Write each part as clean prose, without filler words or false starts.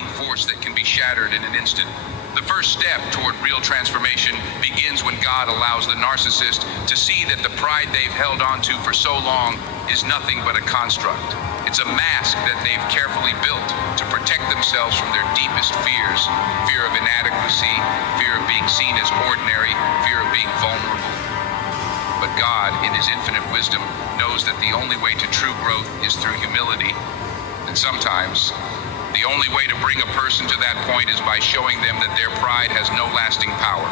force that can be shattered in an instant. The first step toward real transformation begins when God allows the narcissist to see that the pride they've held onto for so long is nothing but a construct. It's a mask that they've carefully built to protect themselves from their deepest fears: fear of inadequacy, fear of being seen as ordinary, fear of being vulnerable. But God, in His infinite wisdom, knows that the only way to true growth is through humility. And sometimes, the only way to bring a person to that point is by showing them that their pride has no lasting power.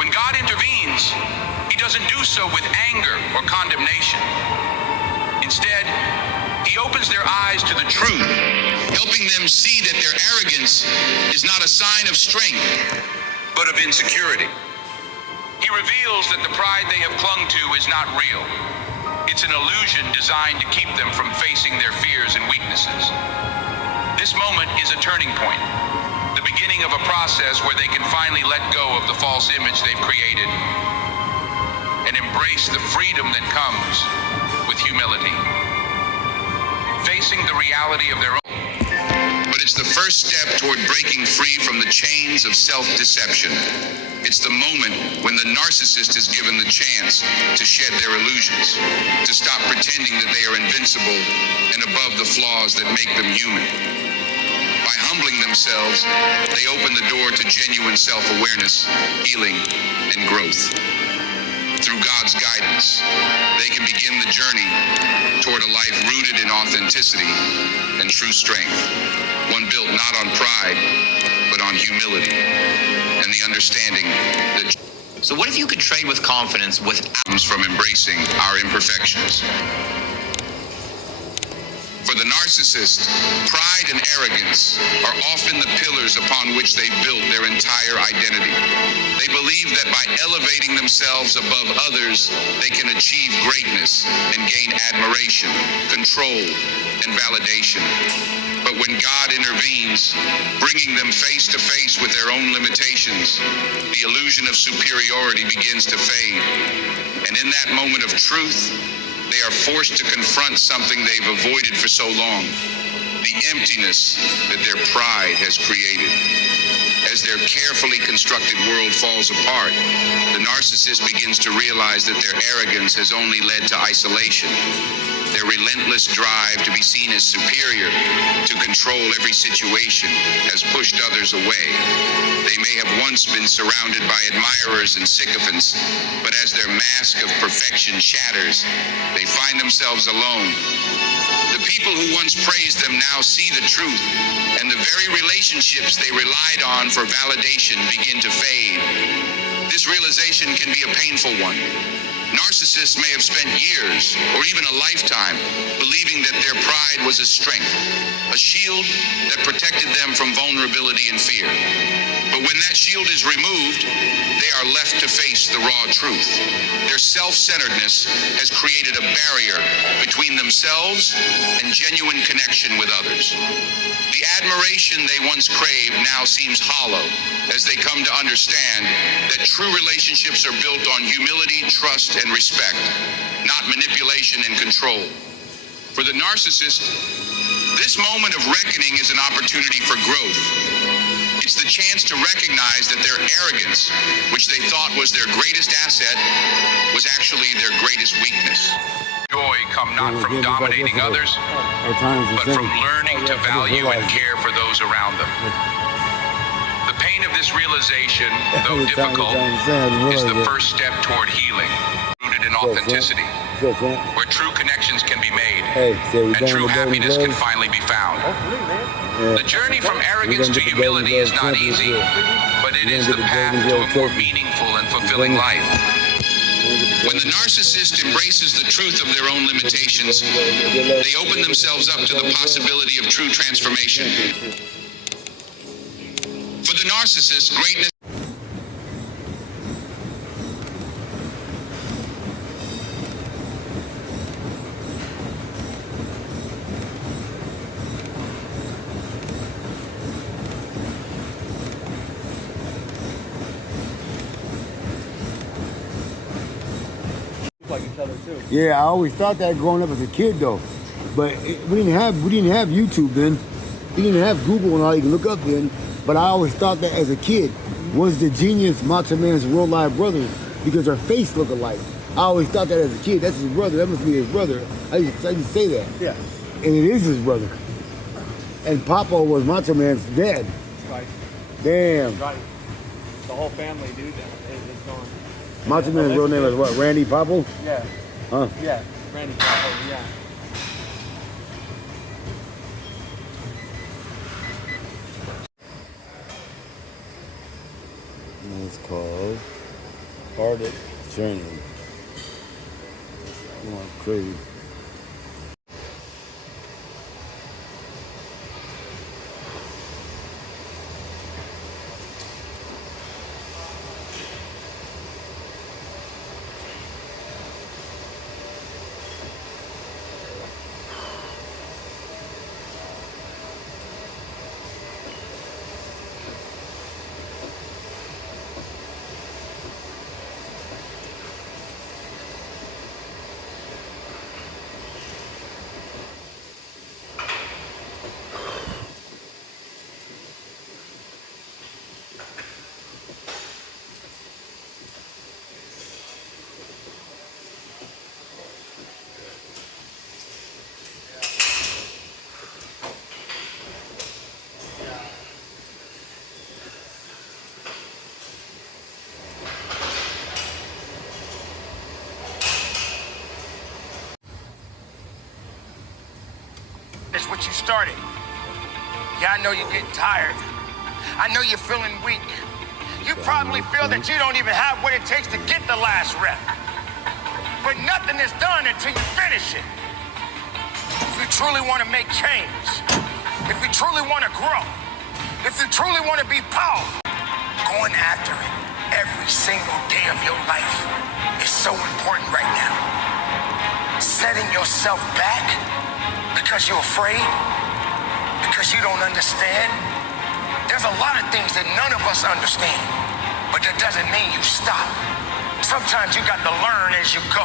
When God intervenes, He doesn't do so with anger or condemnation. Instead, He opens their eyes to the truth, helping them see that their arrogance is not a sign of strength, but of insecurity. He reveals that the pride they have clung to is not real. It's an illusion designed to keep them from facing their fears and weaknesses. This moment is a turning point, the beginning of a process where they can finally let go of the false image they've created and embrace the freedom that comes with humility, facing the reality of their own. But it's the first step toward breaking free from the chains of self-deception. It's the moment when the narcissist is given the chance to shed their illusions, to stop pretending that they are invincible and above the flaws that make them human. By humbling themselves, they open the door to genuine self-awareness, healing, and growth. Through God's guidance, they can begin the journey toward a life rooted in authenticity and true strength, one built not on pride, but on humility and the understanding that. So what if you could trade with confidence comes from embracing our imperfections? For the narcissist, pride and arrogance are often the pillars upon which they built their entire identity. They believe that by elevating themselves above others, they can achieve greatness and gain admiration, control, and validation. But when God intervenes, bringing them face to face with their own limitations, the illusion of superiority begins to fade. And in that moment of truth, they are forced to confront something they've avoided for so long: the emptiness that their pride has created. As their carefully constructed world falls apart, the narcissist begins to realize that their arrogance has only led to isolation. Their relentless drive to be seen as superior, to control every situation, has pushed others away. They may have once been surrounded by admirers and sycophants, but as their mask of perfection shatters, they find themselves alone. The people who once praised them now see the truth, and the very relationships they relied on for validation begin to fade. This realization can be a painful one. Narcissists may have spent years or even a lifetime believing that their pride was a strength, a shield that protected them from vulnerability and fear. But when that shield is removed, they are left to face the raw truth. Their self-centeredness has created a barrier between themselves and genuine connection with others. The admiration they once craved now seems hollow, as they come to understand that true relationships are built on humility, trust, and respect, not manipulation and control. For the narcissist, this moment of reckoning is an opportunity for growth. It's the chance to recognize that their arrogance, which they thought was their greatest asset, was actually their greatest weakness. Joy come not from dominating others, but from learning to value and care for those around them. The pain of this realization, though difficult, is the first step toward healing, rooted in authenticity, where true connections can be made and true happiness can finally be found. The journey from arrogance to humility is not easy, but it is the path to a more meaningful and fulfilling life. When the narcissist embraces the truth of their own limitations, they open themselves up to the possibility of true transformation. For the narcissist, greatness like each other too. Yeah, I always thought that growing up as a kid though, but we didn't have YouTube then. He didn't have Google and all you can look up then, but I always thought that as a kid was the genius Macho Man's real live brother because their face looked alike. I always thought that as a kid. That's his brother. That must be his brother. I used to say that. Yeah. And it is his brother. And Papa was Macho Man's dad. Right. Damn. Right. The whole family, dude, is gone. Macho Man's real name is what? Randy Papo? Yeah. Huh? Yeah. Randy Papo, yeah. It's called Arctic Journey. Oh, crazy. That's what you started. Yeah, I know you're getting tired. I know you're feeling weak. You probably feel that you don't even have what it takes to get the last rep. But nothing is done until you finish it. If you truly want to make change, if you truly want to grow, if you truly want to be powerful, going after it every single day of your life is so important right now. Setting yourself back because you're afraid, because you don't understand. There's a lot of things that none of us understand, but that doesn't mean you stop. Sometimes you got to learn as you go.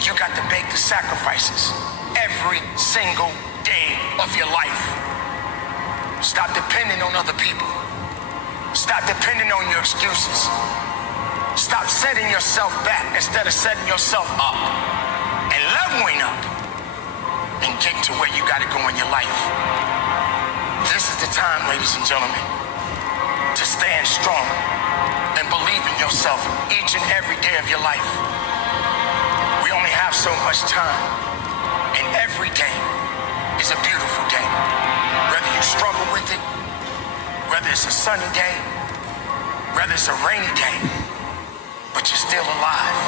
You got to make the sacrifices every single day of your life. Stop depending on other people. Stop depending on your excuses. Stop setting yourself back instead of setting yourself up and leveling up and get to where you gotta go in your life. This is the time, ladies and gentlemen, to stand strong and believe in yourself each and every day of your life. We only have so much time, and every day is a beautiful day. Whether you struggle with it, whether it's a sunny day, whether it's a rainy day, but you're still alive,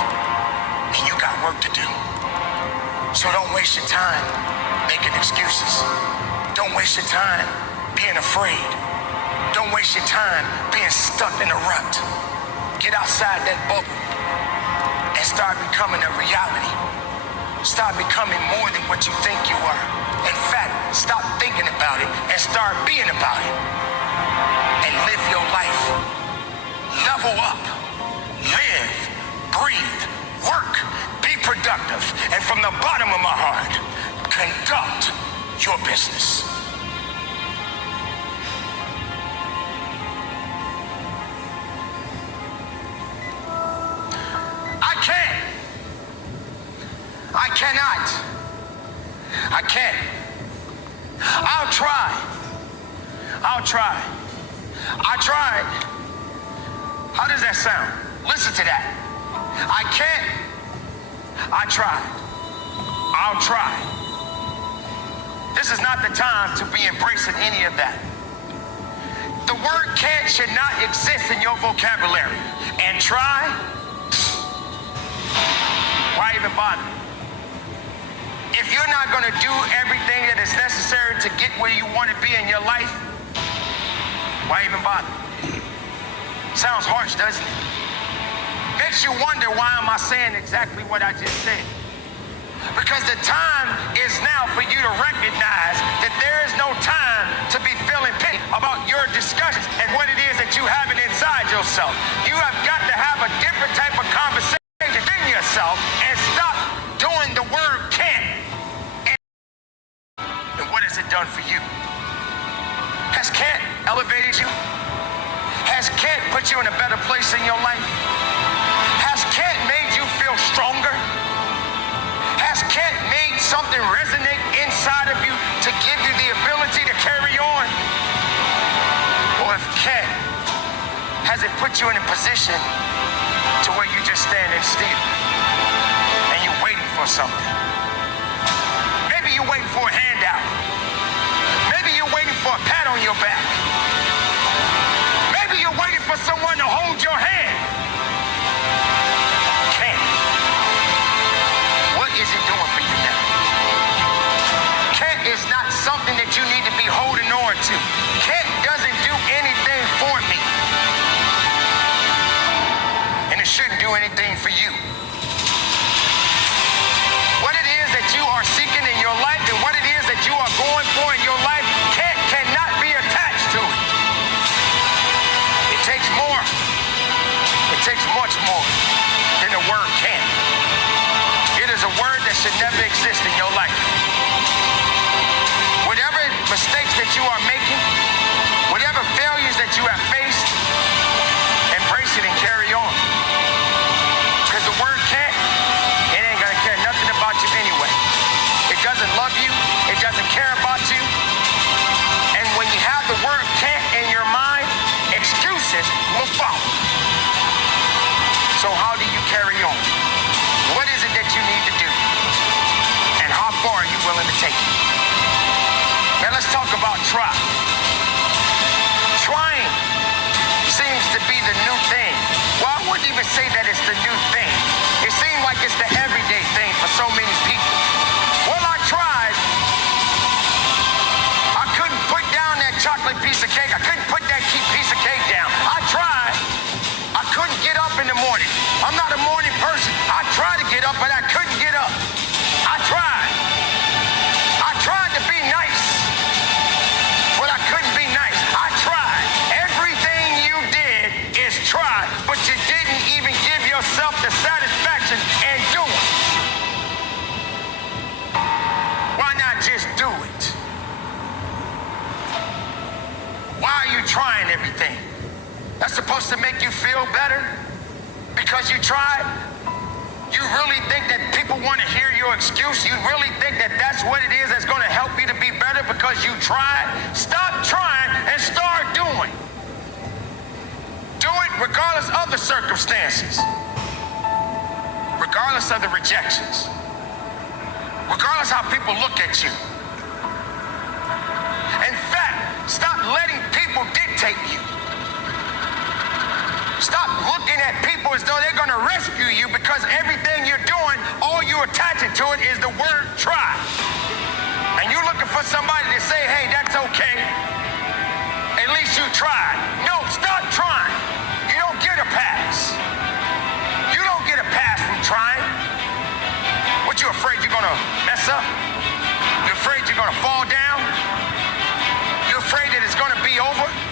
and you got work to do. So don't waste your time making excuses. Don't waste your time being afraid. Don't waste your time being stuck in a rut. Get outside that bubble and start becoming a reality. Start becoming more than what you think you are. In fact, stop thinking about it and start being about it. And live your life. Level up. Live. Breathe. Work. Be productive. And from the bottom of my heart, conduct your business. I cannot. I can't. I'll try. I'll try. I tried. How does that sound? Listen to that. I can't. I tried. I'll try. This is not the time to be embracing any of that. The word can't should not exist in your vocabulary. And try? Why even bother? If you're not going to do everything that is necessary to get where you want to be in your life, why even bother? Sounds harsh, doesn't it? Makes you wonder, why am I saying exactly what I just said? Because the time is now for you to recognize that there is no time to be feeling pity about your discussions and what it is that you have inside yourself. You have got to have a different type of conversation within yourself and stop doing the word can't. And what has it done for you? elevated you? Has can't put you in a better place in your life? Has can't made you feel stronger? Has can't made something resonate inside of you to give you the ability to carry on? Or if can't, has it put you in a position to where you just standing still and you're waiting for something? Maybe you're waiting for a handout. Maybe you're waiting for a pat on your back. Maybe you're waiting for someone to hold your hand. Can't. What is it doing for you now? Can't is not something that you need to be holding on to. Can't doesn't do anything for me. And it shouldn't do anything for you. What it is that you are seeking in your life and what it is that you are going for in your life cannot be attached to it. It takes more. It takes much more than the word can. It is a word that should never exist in your life. Whatever mistakes that you are making, whatever failures that you have faced, embrace it and carry on. Because the word can't, it ain't gonna care nothing about you anyway. It doesn't love you, it doesn't care about you. And when you have the word can't in your mind, excuses will follow. So how do you carry on? What is it that you need to do? And how far are you willing to take it? Now let's talk about try. Trying seems to be the new thing. Well, I wouldn't even say that it's the new thing. It seems like it's the everyday thing for so many people. Well, I tried. I couldn't put down that chocolate piece of cake. I couldn't put that piece of cake down. I tried. I couldn't get up in the morning. I'm not a morning person. I tried to get up, but I couldn't get up. I tried. I tried to be nice, but I couldn't be nice. I tried. Everything you did is try, but you didn't even give yourself the satisfaction and do it. Why not just do it? Why are you trying everything? That's supposed to make you feel better because you tried? You really think that people want to hear your excuse? You really think that that's what it is that's going to help you to be better because you tried? Stop trying and start doing. Do it regardless of the circumstances, regardless of the rejections, regardless how people look at you. In fact, stop letting people dictate you. Stop looking at people as though they're going to rescue you because everything you're doing, all you're attaching to it is the word try. And you're looking for somebody to say, hey, that's okay. At least you tried. No, stop trying. You don't get a pass. You don't get a pass from trying. What, you afraid you're going to mess up? You're afraid you're going to fall down? You're afraid that it's going to be over?